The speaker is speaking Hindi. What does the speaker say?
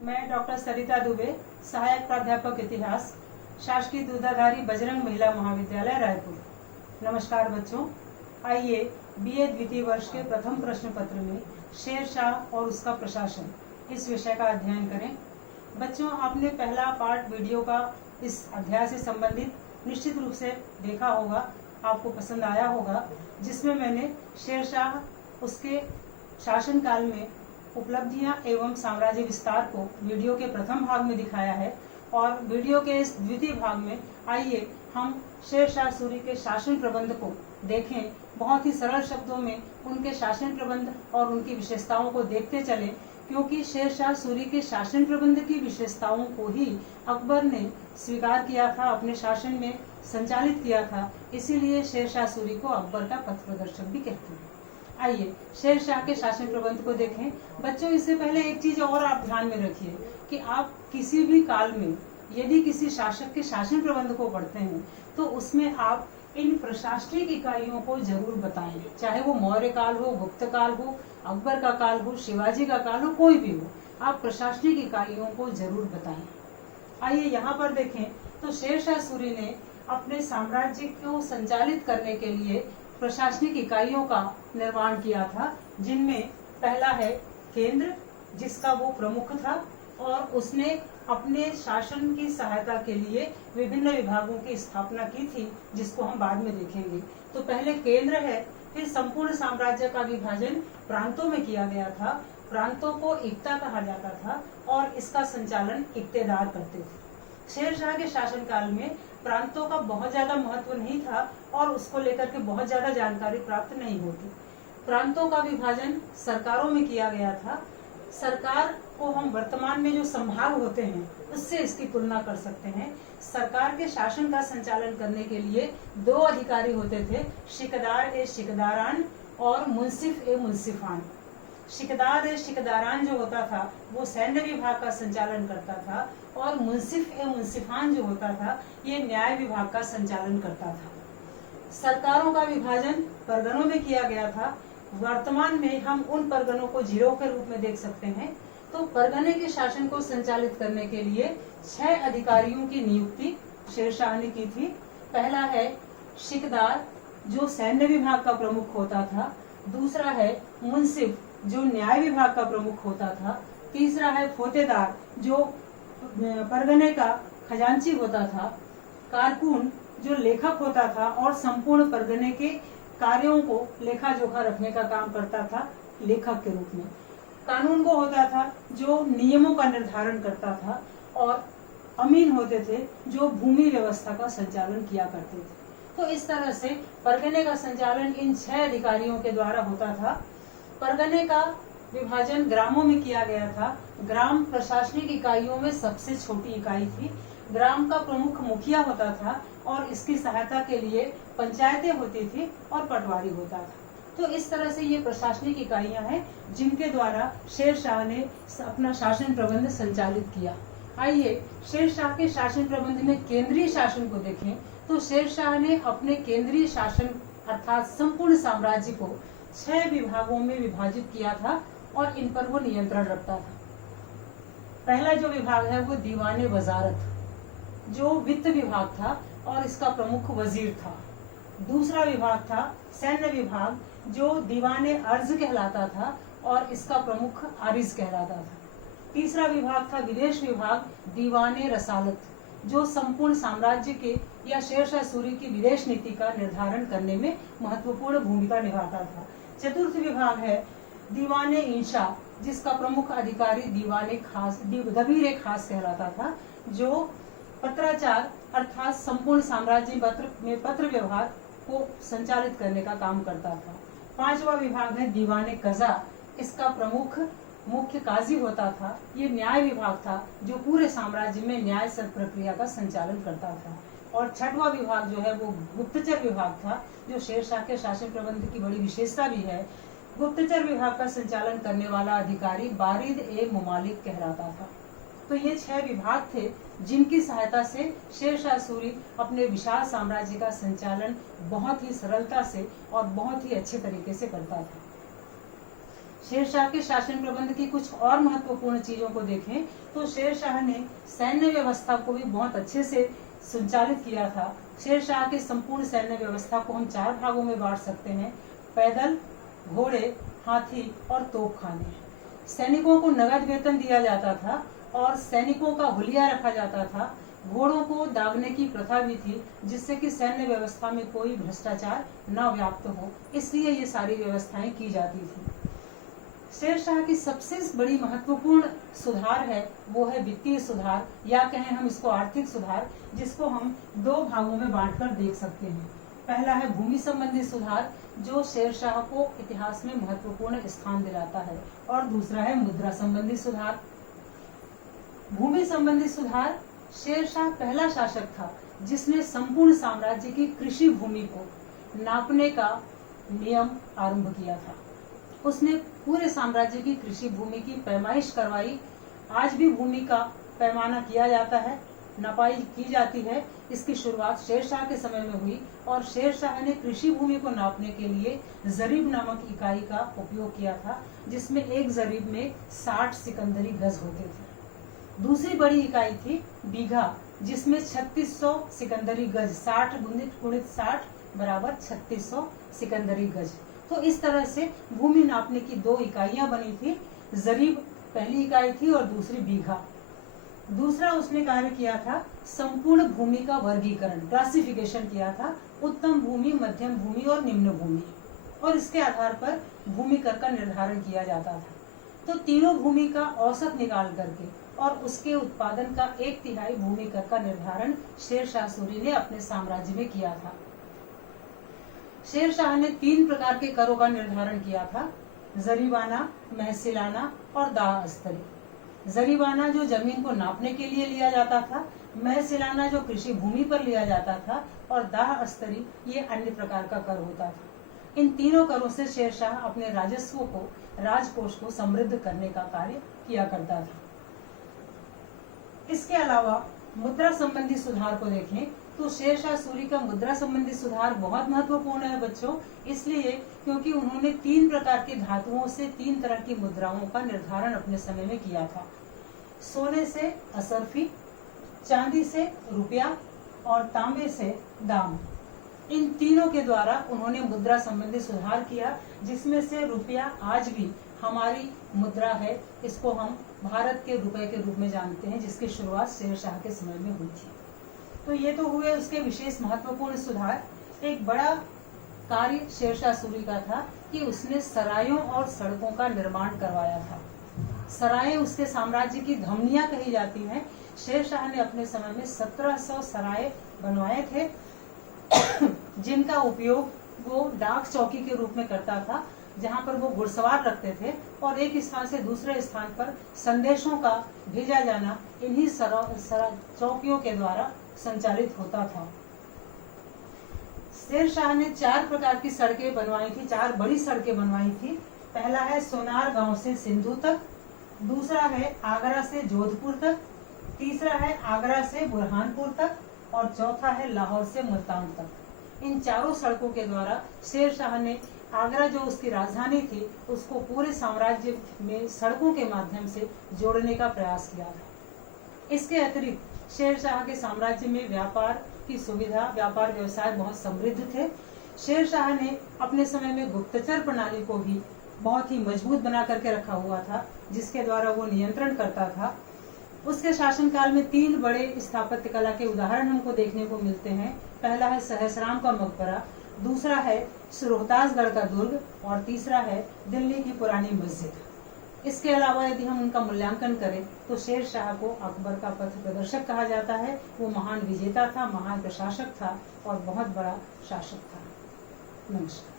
मैं डॉक्टर सरिता दुबे, सहायक प्राध्यापक इतिहास, शासकीय दूधाधारी बजरंग महिला महाविद्यालय रायपुर। नमस्कार बच्चों, आइए बीए द्वितीय वर्ष के प्रथम प्रश्न पत्र में शेरशाह और उसका प्रशासन इस विषय का अध्ययन करें। बच्चों, आपने पहला पार्ट वीडियो का इस अध्याय से संबंधित निश्चित रूप से देखा होगा, आपको पसंद आया होगा, जिसमें मैंने शेरशाह उसके शासन काल में उपलब्धियां एवं साम्राज्य विस्तार को वीडियो के प्रथम भाग में दिखाया है। और वीडियो के इस द्वितीय भाग में आइए हम शेरशाह सूरी के शासन प्रबंध को देखें। बहुत ही सरल शब्दों में उनके शासन प्रबंध और उनकी विशेषताओं को देखते चलें, क्योंकि शेरशाह सूरी के शासन प्रबंध की विशेषताओं को ही अकबर ने स्वीकार किया था, अपने शासन में संचालित किया था। इसीलिए शेरशाह सूरी को अकबर का पथ प्रदर्शक भी कहते हैं। आइए शेरशाह के शासन प्रबंध को देखें। बच्चों, इससे पहले एक चीज और आप ध्यान में रखिए कि आप किसी भी काल में यदि किसी शासक के शासन प्रबंध को पढ़ते हैं तो उसमें आप इन प्रशासनिक इकाइयों को जरूर बताएं, चाहे वो मौर्य काल हो, गुप्त काल हो, अकबर का काल हो, शिवाजी का काल हो, कोई भी हो, आप प्रशासनिक इकाइयों को जरूर बताएं। आइए यहाँ पर देखें तो शेरशाह सूरी ने अपने साम्राज्य को संचालित करने के लिए प्रशासनिक इकाइयों का निर्माण किया था, जिनमें पहला है केंद्र, जिसका वो प्रमुख था, और उसने अपने शासन की सहायता के लिए विभिन्न विभागों की स्थापना की थी, जिसको हम बाद में देखेंगे। तो पहले केंद्र है, फिर संपूर्ण साम्राज्य का विभाजन प्रांतों में किया गया था। प्रांतों को इक्ता कहा जाता था और इसका संचालन इक्तेदार करते थे। शेरशाह के शासन काल में प्रांतों का बहुत ज्यादा महत्व नहीं था और उसको लेकर के बहुत ज्यादा जानकारी प्राप्त नहीं होती। प्रांतों का विभाजन सरकारों में किया गया था। सरकार को हम वर्तमान में जो संभाग होते हैं उससे इसकी तुलना कर सकते हैं। सरकार के शासन का संचालन करने के लिए दो अधिकारी होते थे, शिकदार ए शिकदारान और मुंसिफ ए मुंसिफान। शिकदार ए शिकदारान जो होता था वो सैन्य विभाग का संचालन करता था, और मुंसिफ ए मुंसिफान जो होता था ये न्याय विभाग का संचालन करता था। सरकारों का विभाजन परगनों में किया गया था। वर्तमान में हम उन परगनों को जिलों के रूप में देख सकते हैं। तो परगने के शासन को संचालित करने के लिए 6 अधिकारियों की नियुक्ति शेरशाह ने की थी। पहला है शिकदार, जो सैन्य विभाग का प्रमुख होता था। दूसरा है मुंसिफ, जो न्याय विभाग का प्रमुख होता था। तीसरा है फोतेदार, जो परगने का खजांची होता था। कारकुन, जो लेखक होता था और संपूर्ण परगने के कार्यों को लेखा जोखा रखने का काम करता था लेखक के रूप में। कानून को होता था जो नियमों का निर्धारण करता था, और अमीन होते थे जो भूमि व्यवस्था का संचालन किया करते थे। तो इस तरह से परगने का संचालन इन 6 अधिकारियों के द्वारा होता था। परगने का विभाजन ग्रामों में किया गया था। ग्राम प्रशासनिक इकाइयों में सबसे छोटी इकाई थी। ग्राम का प्रमुख मुखिया होता था और इसकी सहायता के लिए पंचायतें होती थी और पटवारी होता था। तो इस तरह से ये प्रशासनिक इकाइयां हैं जिनके द्वारा शेरशाह ने अपना शासन प्रबंध संचालित किया। आइए शेरशाह के शासन प्रबंध में केंद्रीय शासन को देखें तो शेरशाह ने अपने केंद्रीय शासन अर्थात संपूर्ण साम्राज्य को 6 विभागों में विभाजित किया था और इन पर वो नियंत्रण रखता था। पहला जो विभाग है वो दीवाने वजारत, जो वित्त विभाग था और इसका प्रमुख वजीर था। दूसरा विभाग था सैन्य विभाग, जो दीवाने अर्ज कहलाता था और इसका प्रमुख आरिज कहलाता था। तीसरा विभाग था विदेश विभाग, दीवाने रसालत, जो संपूर्ण साम्राज्य के या शेरशाह सूरी की विदेश नीति का निर्धारण करने में महत्वपूर्ण भूमिका निभाता था। चतुर्थ विभाग है दीवाने इंशा, जिसका प्रमुख अधिकारी दीवाने खास दबीर खास कहलाता था, जो पत्राचार अर्थात संपूर्ण साम्राज्य में पत्र व्यवहार को संचालित करने का काम करता था। 5वां विभाग है दीवाने कजा, इसका प्रमुख मुख्य काजी होता था। ये न्याय विभाग था जो पूरे साम्राज्य में न्याय प्रक्रिया का संचालन करता था। और 6वां विभाग जो है वो गुप्तचर विभाग था, जो शेरशाह के शासन प्रबंध की बड़ी विशेषता भी है। गुप्तचर विभाग का संचालन करने वाला अधिकारी बारिद ए मुमालिक कहलाता था। तो ये 6 विभाग थे जिनकी सहायता से शेरशाह सूरी अपने विशाल साम्राज्य का संचालन बहुत ही सरलता से और बहुत ही अच्छे तरीके से करता था। शेरशाह के शासन प्रबंध की कुछ और महत्वपूर्ण चीजों को देखें तो शेरशाह ने सैन्य व्यवस्था को भी बहुत अच्छे से संचालित किया था। शेरशाह की संपूर्ण सैन्य व्यवस्था को हम 4 भागों में बांट सकते हैं: पैदल, घोड़े, हाथी और तोपखाने। सैनिकों को नगद वेतन दिया जाता था और सैनिकों का हुलिया रखा जाता था। घोड़ों को दागने की प्रथा भी थी, जिससे कि सैन्य व्यवस्था में कोई भ्रष्टाचार न व्याप्त हो, इसलिए ये सारी व्यवस्थाएं की जाती थी। शेरशाह की सबसे बड़ी महत्वपूर्ण सुधार है वो है वित्तीय सुधार, या कहें हम इसको आर्थिक सुधार, जिसको हम 2 भागों में बांटकर देख सकते हैं। पहला है भूमि संबंधी सुधार, जो शेरशाह को इतिहास में महत्वपूर्ण स्थान दिलाता है, और दूसरा है मुद्रा संबंधी सुधार। भूमि संबंधी सुधार, शेरशाह पहला शासक था जिसने संपूर्ण साम्राज्य की कृषि भूमि को नापने का नियम आरंभ किया था। उसने पूरे साम्राज्य की कृषि भूमि की पैमाइश करवाई। आज भी भूमि का पैमाना किया जाता है, नपाई की जाती है। इसकी शुरुआत शेरशाह के समय में हुई और शेरशाह ने कृषि भूमि को नापने के लिए जरीब नामक इकाई का उपयोग किया था, जिसमें एक जरीब में 60 सिकंदरी गज होते थे। दूसरी बड़ी इकाई थी बीघा, जिसमें 3600 सिकंदरी गज, 60 गुणित 60 बराबर 3600 सिकंदरी गज। तो इस तरह से भूमि नापने की 2 इकाइयां बनी थी। जरीब पहली इकाई थी और दूसरी बीघा। दूसरा उसने कार्य किया था संपूर्ण भूमि का वर्गीकरण, क्लासिफिकेशन किया था, उत्तम भूमि, मध्यम भूमि और निम्न भूमि, और इसके आधार पर भूमि कर का निर्धारण किया जाता था। तो तीनों भूमि का औसत निकाल करके और उसके उत्पादन का 1/3 भूमि कर का निर्धारण शेरशाह सूरी ने अपने साम्राज्य में किया था। शेरशाह ने 3 प्रकार के करों का निर्धारण किया था: जरीबाना, महसिलाना और दाह अस्तरी। जरीबाना जो जमीन को नापने के लिए लिया जाता था, महसिलाना जो कृषि भूमि पर लिया जाता था, और दाह अस्तरी ये अन्य प्रकार का कर होता था। इन तीनों करों से शेरशाह अपने राजस्व को, राजकोष को समृद्ध करने का कार्य किया करता था। इसके अलावा मुद्रा संबंधी सुधार को देखें तो शेरशाह सूरी का मुद्रा संबंधी सुधार बहुत महत्वपूर्ण है बच्चों, इसलिए क्योंकि उन्होंने 3 प्रकार की धातुओं से 3 तरह की मुद्राओं का निर्धारण अपने समय में किया था: सोने से असरफी, चांदी से रुपया और तांबे से दाम। इन तीनों के द्वारा उन्होंने मुद्रा संबंधी सुधार किया, जिसमें से रुपया आज भी हमारी मुद्रा है। इसको हम भारत के रुपए के रूप में जानते हैं, जिसकी शुरुआत शेरशाह के समय में हुई थी। तो ये तो हुए उसके विशेष महत्वपूर्ण सुधार। एक बड़ा कार्य शेरशाह सूरी का था कि उसने सरायों और सड़कों का निर्माण करवाया था। सराय उसके साम्राज्य की धमनियां कही जाती हैं। शेरशाह ने अपने समय में 1700 सराय बनवाए थे, जिनका उपयोग वो डाक चौकी के रूप में करता था, जहां पर वो घुड़सवार रखते थे और एक स्थान से दूसरे स्थान पर संदेशों का भेजा जाना इन्हीं चौकियों के द्वारा संचालित होता था। शेरशाह ने 4 प्रकार की सड़कें बनवाई थी, 4 बड़ी सड़कें बनवाई थी। पहला है सोनार गांव से सिंधु तक, दूसरा है आगरा से जोधपुर तक, तीसरा है आगरा से बुरहानपुर तक, और चौथा है लाहौर से मुल्तान तक। इन चारों सड़कों के द्वारा शेरशाह ने आगरा, जो उसकी राजधानी थी, उसको पूरे साम्राज्य में सड़कों के माध्यम से जोड़ने का प्रयास किया था। इसके अतिरिक्त शेरशाह के साम्राज्य में व्यापार की सुविधा, व्यापार व्यवसाय बहुत समृद्ध थे। शेरशाह ने अपने समय में गुप्तचर प्रणाली को भी बहुत ही मजबूत बना करके रखा हुआ था, जिसके द्वारा वो नियंत्रण करता था। उसके शासनकाल में 3 बड़े स्थापत्य कला के उदाहरण हमको देखने को मिलते हैं। पहला है सहसराम का मकबरा, दूसरा है रोहतासगढ़ का दुर्ग, और तीसरा है दिल्ली की पुरानी मस्जिद। इसके अलावा यदि हम उनका मूल्यांकन करें तो शेरशाह को अकबर का पथ प्रदर्शक कहा जाता है। वो महान विजेता था, महान प्रशासक था और बहुत बड़ा शासक था। नमस्कार।